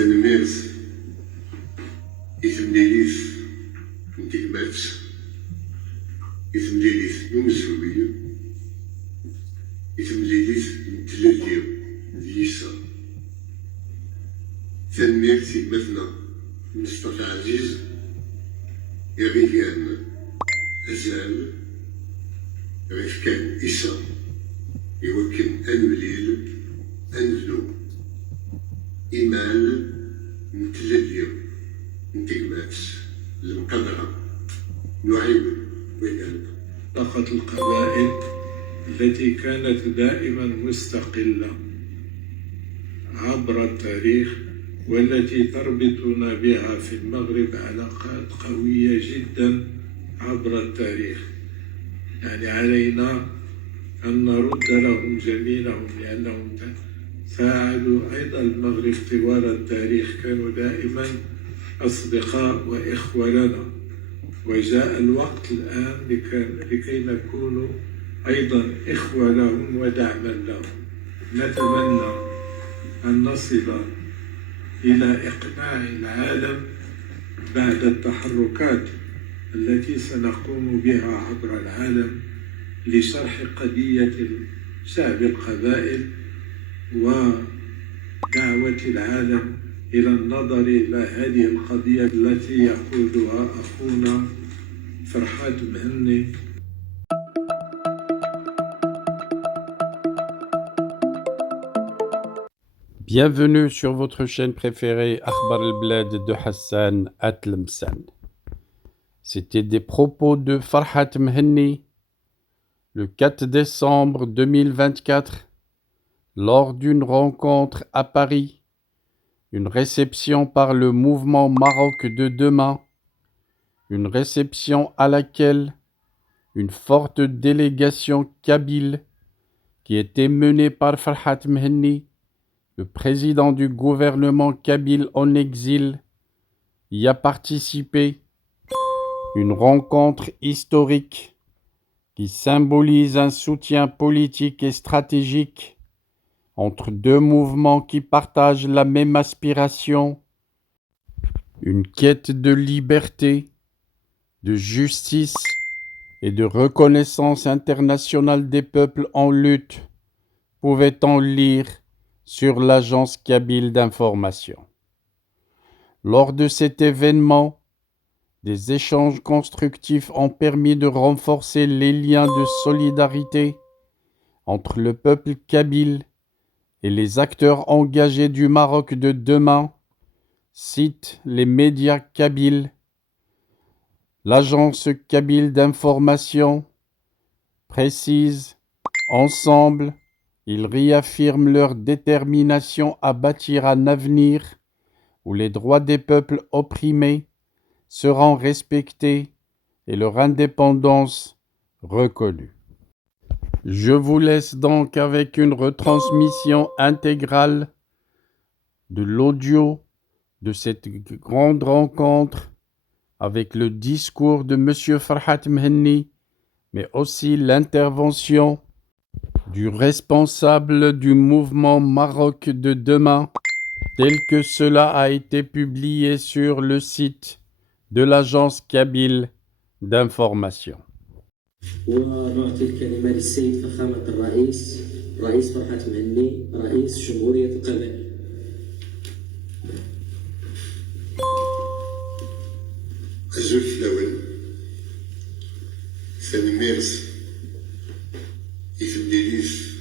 سنمارس إثمليليث نتيجمات إثمليليث نمزوية إثمليليث نتلاليو ديسا سنمارس مثلا مصطفى عزيز يغيان أزال غير كان إسا يوكل أنوليل أنزلو إيمان نتلاليو نتيجمات المقدرة نعيب وينالب طاقة القبائل التي كانت دائما مستقلة عبر التاريخ والتي تربطنا بها في المغرب علاقات قوية جدا عبر التاريخ. يعني علينا أن نرد لهم جميلهم لأنهم ساعدوا أيضا المغرب طوال التاريخ، كانوا دائما أصدقاء وإخوة لنا، وجاء الوقت الآن لكي نكون أيضا إخوة لهم ودعما لهم. نتمنى أن نصل إلى إقناع العالم بعد التحركات التي سنقوم بها عبر العالم لشرح قضية شعب القبائل ودعوة العالم إلى النظر إلى هذه القضية التي يقودها أخونا فرحات مهني. Bienvenue sur votre chaîne préférée Akhbar al-Blad de Hassan Atlemsan. C'était des propos de Farhat Mhenni le 4 décembre 2024 lors d'une rencontre à Paris, une réception par le mouvement Maroc de demain, une réception à laquelle une forte délégation kabyle qui était menée par Farhat Mhenni, le président du gouvernement kabyle en exil, y a participé. Une rencontre historique qui symbolise un soutien politique et stratégique entre deux mouvements qui partagent la même aspiration, une quête de liberté, de justice et de reconnaissance internationale des peuples en lutte, pouvait-on lire sur l'agence kabyle d'information. Lors de cet événement, des échanges constructifs ont permis de renforcer les liens de solidarité entre le peuple kabyle et les acteurs engagés du Maroc de demain, citent les médias kabyles. L'agence kabyle d'information précise, ensemble, ils réaffirment leur détermination à bâtir un avenir où les droits des peuples opprimés seront respectés et leur indépendance reconnue. Je vous laisse donc avec une retransmission intégrale de l'audio de cette grande rencontre avec le discours de M. Farhat Mhenni, mais aussi l'intervention du responsable du mouvement Maroc de demain, tel que cela a été publié sur le site de l'agence kabyle d'information. ونعطي الكلمة للسيد فخامة رئيس فرحات مهني رئيس جمهورية القبائل. الزول الأول سنمارس إثمليليث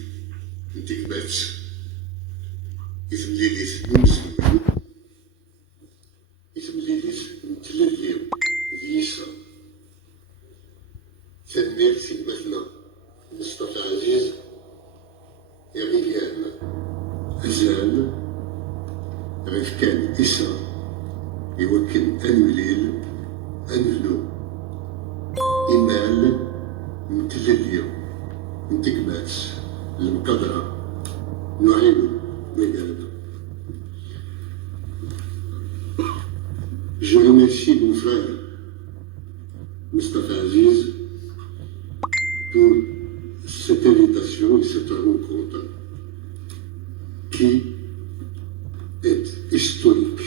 نتيجمات إثمليليث نمزوية إثمليليث نتلاليو ديسا سنمارس مثلا مصطفى عزيز يغيان أزال غير كان إسا يوكل أنوليل أنزلو إيمان نتلاليو نتيجمات المقدرة نعيب وينالب. Je remercie mon frère Mustafa Aziz pour cette invitation et cette rencontre qui est historique.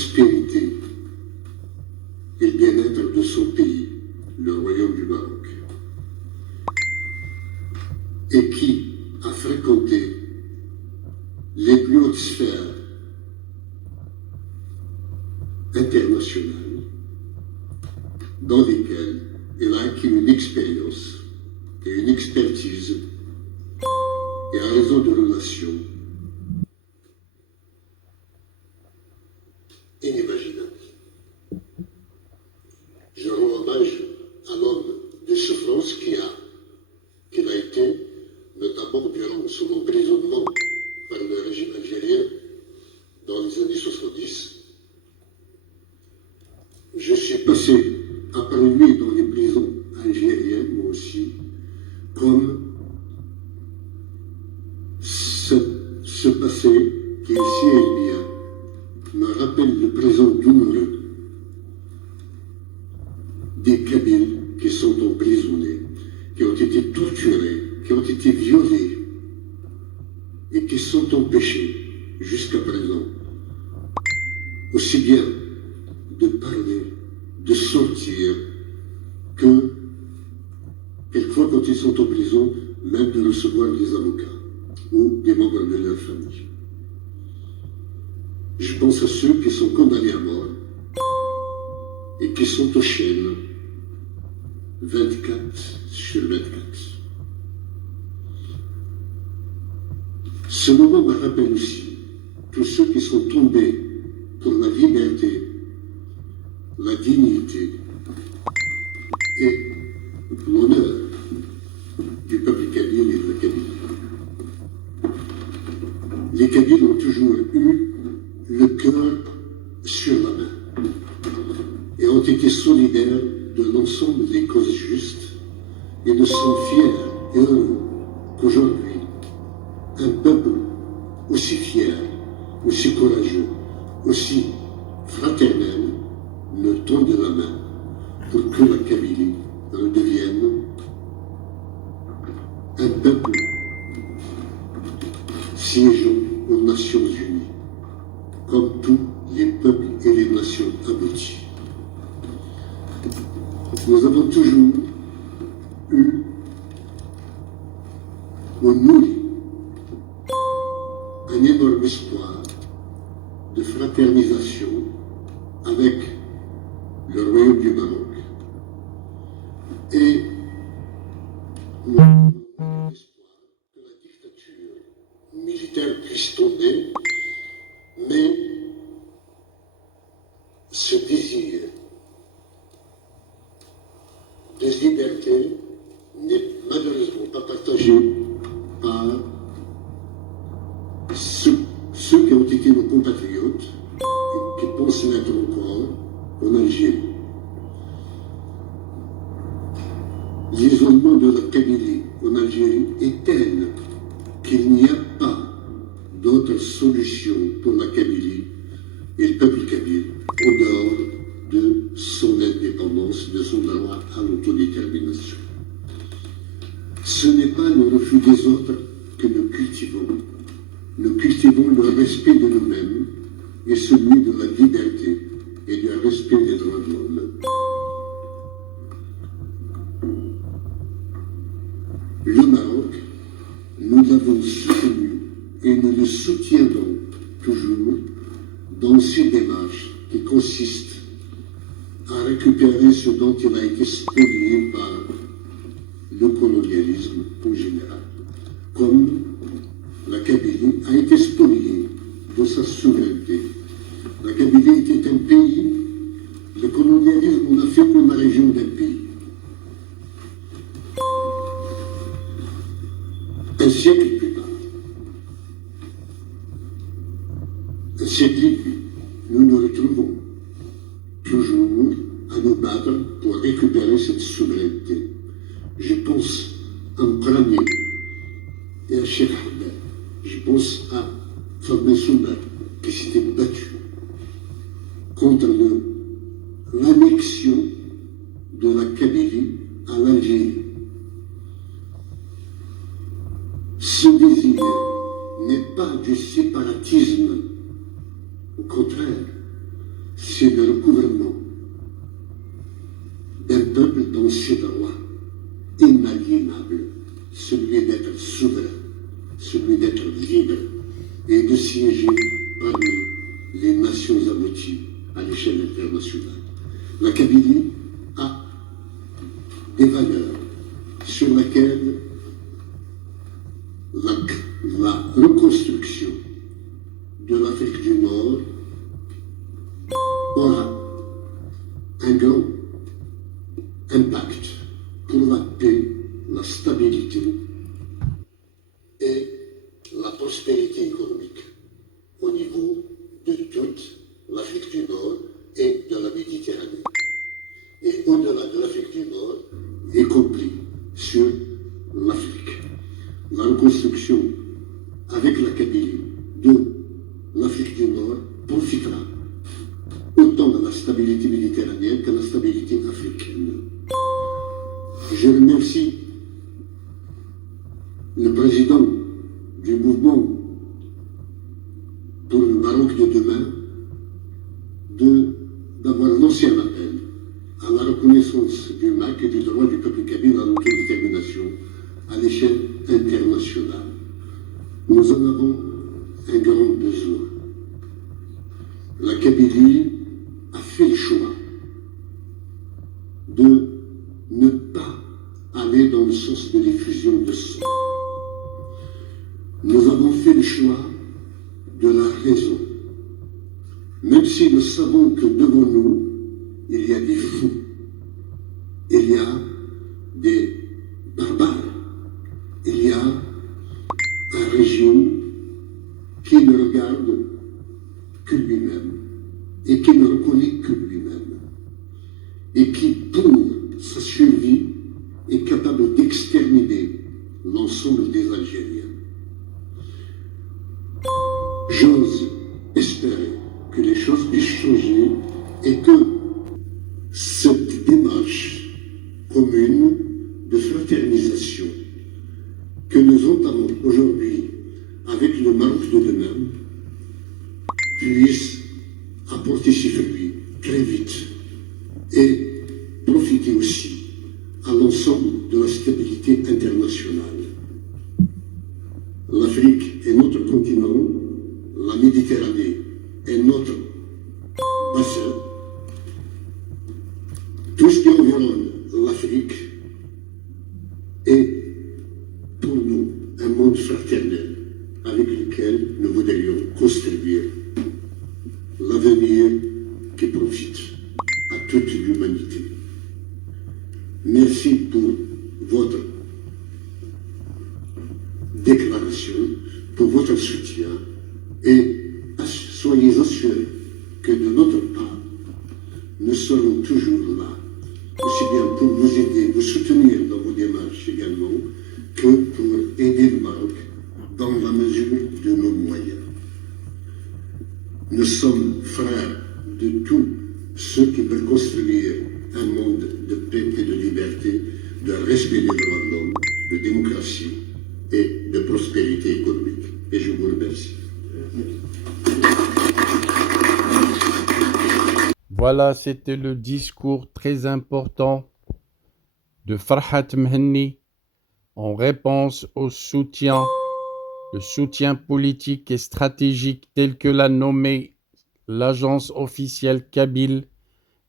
prospérité et le bien-être de son pays, le Royaume du Maroc, et qui a fréquenté les plus hautes sphères internationales dans lesquelles il a acquis une expérience et une expertise et un réseau de relations inimaginable. Je rends hommage à l'homme de souffrance qu'il a été, notamment durant son emprisonnement par le régime algérien dans les années 70. Je suis passé après lui dans les prisons algériennes, moi aussi, comme ce passé qui est si bien me rappelle le présent douloureux des Kabyles qui sont emprisonnés, qui ont été torturés, qui ont été violés et qui sont empêchés jusqu'à présent, aussi bien de parler, de sortir, que quelquefois quand ils sont en prison, même de recevoir des avocats ou des membres de leur famille. Je pense à ceux qui sont condamnés à mort et qui sont aux chaînes 24 sur 24. Ce moment me rappelle aussi tous ceux qui sont tombés pour la liberté, la dignité et l'honneur du peuple kabyle et de la Kabylie. Les Kabyles ont toujours eu le cœur sur la main et ont été solidaires de l'ensemble des causes justes et ne sont fiers et heureux qu'aujourd'hui un peuple aussi fier, aussi courageux, aussi fraternel me tende la main pour que la Kabylie redevienne un peuple siégeant aux Nations Unies, comme tous les peuples et les nations abouties. Nous avons toujours eu au nourri un énorme espoir de fraternisation avec le Royaume du Maroc. Et nous avons l'espoir que la dictature militaire puisse tomber, mais ce désir de liberté n'est malheureusement pas partagé par ceux qui ont été nos compatriotes et qui pensent l'être encore en Algérie. L'isolement de la Kabylie en Algérie est tel qu'il n'y a pas d'autre solution pour la Kabylie et le peuple kabyle au dehors de son indépendance, de son droit à l'autodétermination. Ce n'est pas le refus des autres que nous cultivons. Nous cultivons le respect de nous-mêmes et celui de la liberté et du respect des droits de l'homme. Le Maroc, nous l'avons soutenu et nous le soutiendrons toujours dans ces démarches qui consistent à récupérer ce dont il a été spolié par le colonialisme en général, comme la Kabylie a été spoliée de sa souveraineté. La Kabylie était un pays, le colonialisme n'a fait que la région d'un pays. Un siècle plus tard, un siècle et demi, nous nous retrouvons toujours à nous battre pour récupérer cette souveraineté. Je pense à Mkrani et à Cheikh Hamad. Je pense à Fadel Soudan qui s'était battu contre l'annexion de la Kabylie à l'Algérie. Ce désir n'est pas du séparatisme, au contraire, c'est le recouvrement d'un peuple dans ses droits inaliénables, celui d'être souverain, celui d'être libre et de siéger parmi les nations abouties à l'échelle internationale. La Kabylie a des valeurs sur lesquelles la reconstruction de l'Afrique du Nord aura un grand impact pour la paix, la stabilité et la prospérité économique au niveau de toute l'Afrique du Nord et de la Méditerranée. Et au-delà de l'Afrique du Nord, y compris sur l'Afrique. La reconstruction avec la Kabylie de l'Afrique du Nord profitera autant de la stabilité méditerranéenne que de la stabilité africaine. Je remercie le président du mouvement pour le Maroc de demain d'avoir lancé un appel à la reconnaissance du MAC et du droit du peuple kabyle à l'autodétermination à l'échelle internationale. Nous en avons un grand besoin. La Kabylie a fait le choix de ne pas aller dans le sens de l'effusion de sang. Nous avons fait le choix de la raison. Même si nous savons que devant nous, il y a des fous, il y a des barbares, il y a un régime qui ne regarde que lui-même et qui ne reconnaît que lui-même et qui, pour sa survie, est capable d'exterminer l'ensemble des Algériens. J'ose espérer que les choses puissent changer et que cette démarche commune de fraternisation que nous entamons aujourd'hui avec le Maroc de demain puisse apporter ses fruits très vite et profiter aussi à l'ensemble de la stabilité internationale. L'Afrique est notre continent, la Méditerranée est notre bassin. Tout ce qui environne l'Afrique est pour nous un monde fraternel avec lequel nous voudrions construire l'avenir qui profite à toute l'humanité. Merci pour votre déclaration, pour votre soutien et soyez assurés que de notre part, nous serons toujours là, aussi bien pour vous aider, vous soutenir dans vos démarches également, que pour aider le Maroc dans la mesure de nos moyens. Nous sommes frères de tous ceux qui veulent construire un monde de paix et de liberté, de respect des droits de l'homme, de démocratie et de prospérité économique. Et je vous remercie. Voilà, c'était le discours très important de Farhat Mhenni en réponse au soutien, le soutien politique et stratégique tel que l'a nommé l'agence officielle kabyle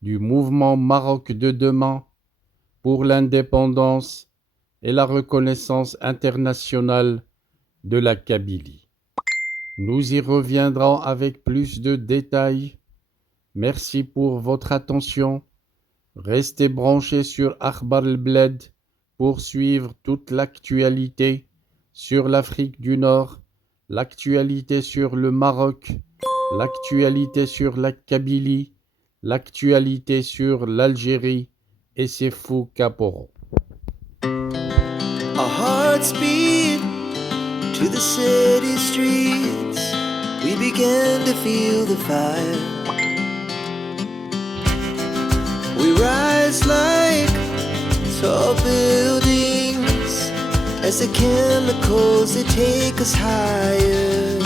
du mouvement Maroc de demain pour l'indépendance et la reconnaissance internationale de la Kabylie. Nous y reviendrons avec plus de détails. Merci pour votre attention. Restez branchés sur Akhbar el-Bled pour suivre toute l'actualité sur l'Afrique du Nord, l'actualité sur le Maroc, l'actualité sur la Kabylie, l'actualité sur l'Algérie et ses fous caporaux. Our hearts beat to the city streets. We began to feel the fire. We rise like tall buildings as the chemicals, they take us higher.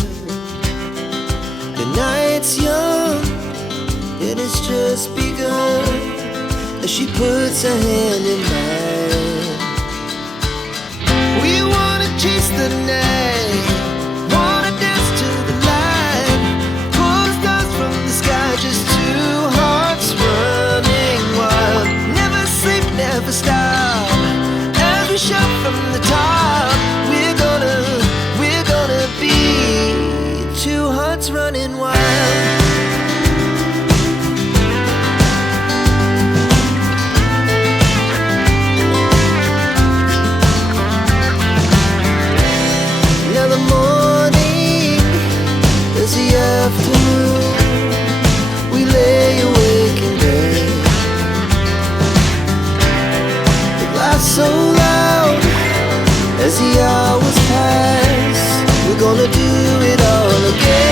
The night's young and has just begun as she puts her hand in mine. We wanna chase the night, wanna dance to the light, pull the stars from the sky, just two hearts running wild. Never sleep, never stop, as we shout from the top. We're gonna be two hearts running wild. Now the morning is the afternoon. We lay awake in bed. It laughs so loud as the hours pass. We're gonna do it all again.